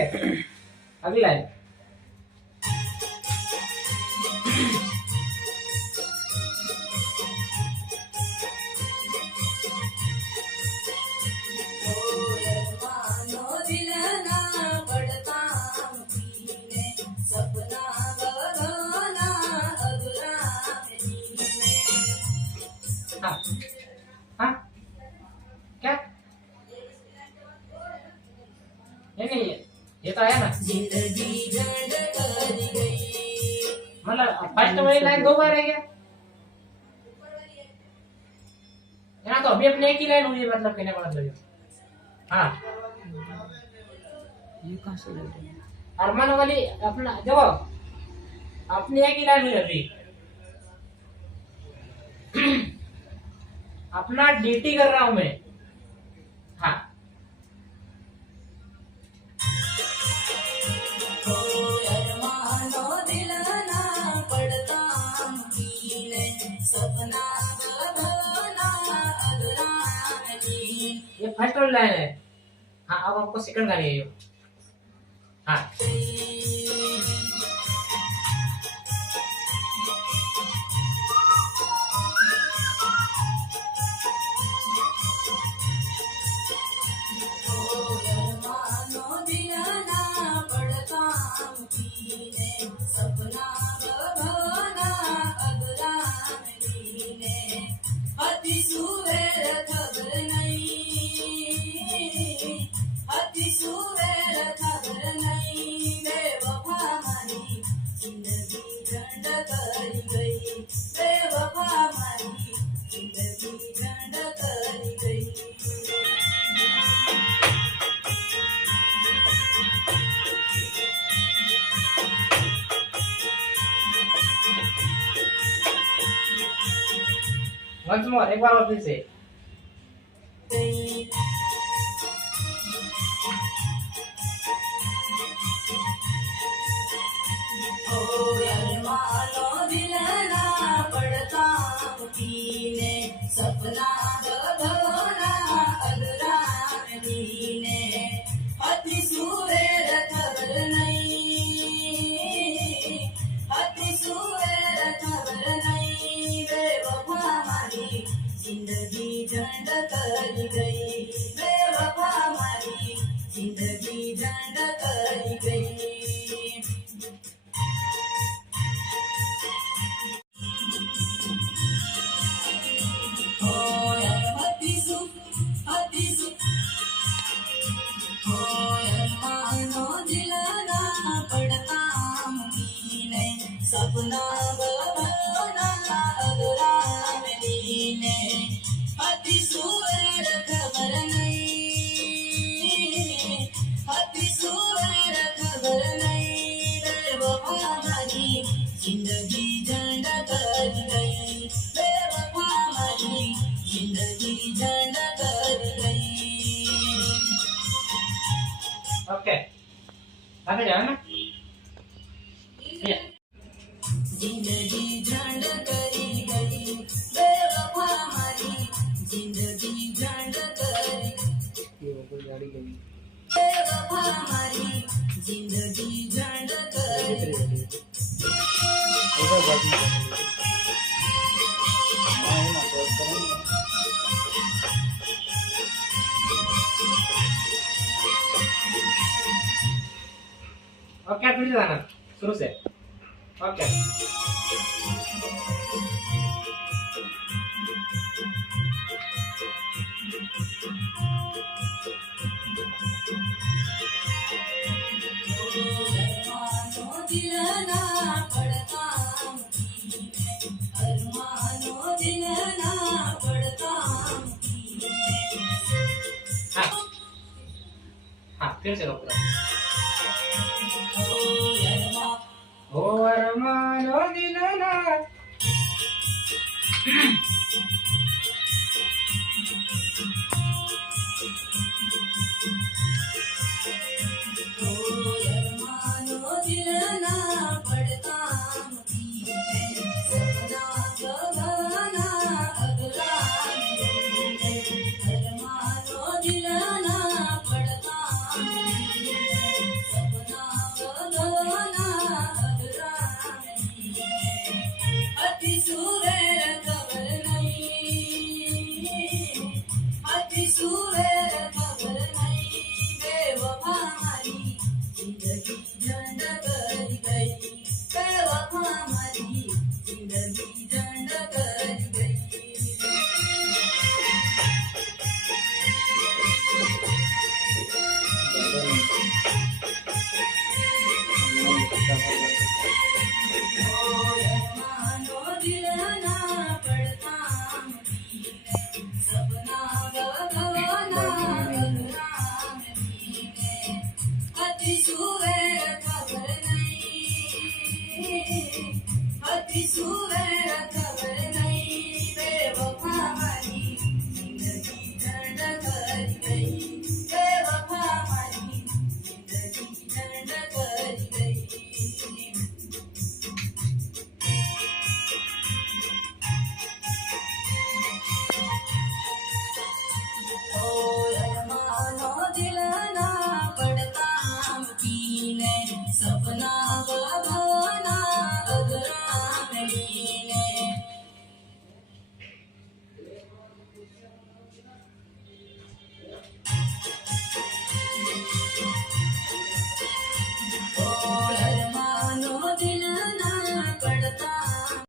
ओके अगली लाइन हाँ हाँ क्या नहीं ये तो आया ना मतलब फर्स्ट वाली लाइन 2 बार है क्या यहाँ तो अभी अपने एक ही लाइन हुई है मतलब कहने का मतलब हाँ ये कहाँ से लग रही है? अरमान वाली अपना देखो अपनी एक ही लाइन हुई अभी अपना डीटी कर रहा हूं मैं हाँ ये फर्स्ट वाली लाइन है हाँ अब आपको सेकंड गानी है ये हाँ वंस मोर एक बार और फिर से ओके आगे जाओ ना ये जिंदगी झंड करी गई बेवफा हमारी जिंदगी झंड करी बेवफा हमारी जिंदगी झंड करी ओके फिर से जाना शुरू से ओके हाँ हाँ फिर से पूरा ओ अरमानो दिलना ત્રિશુલ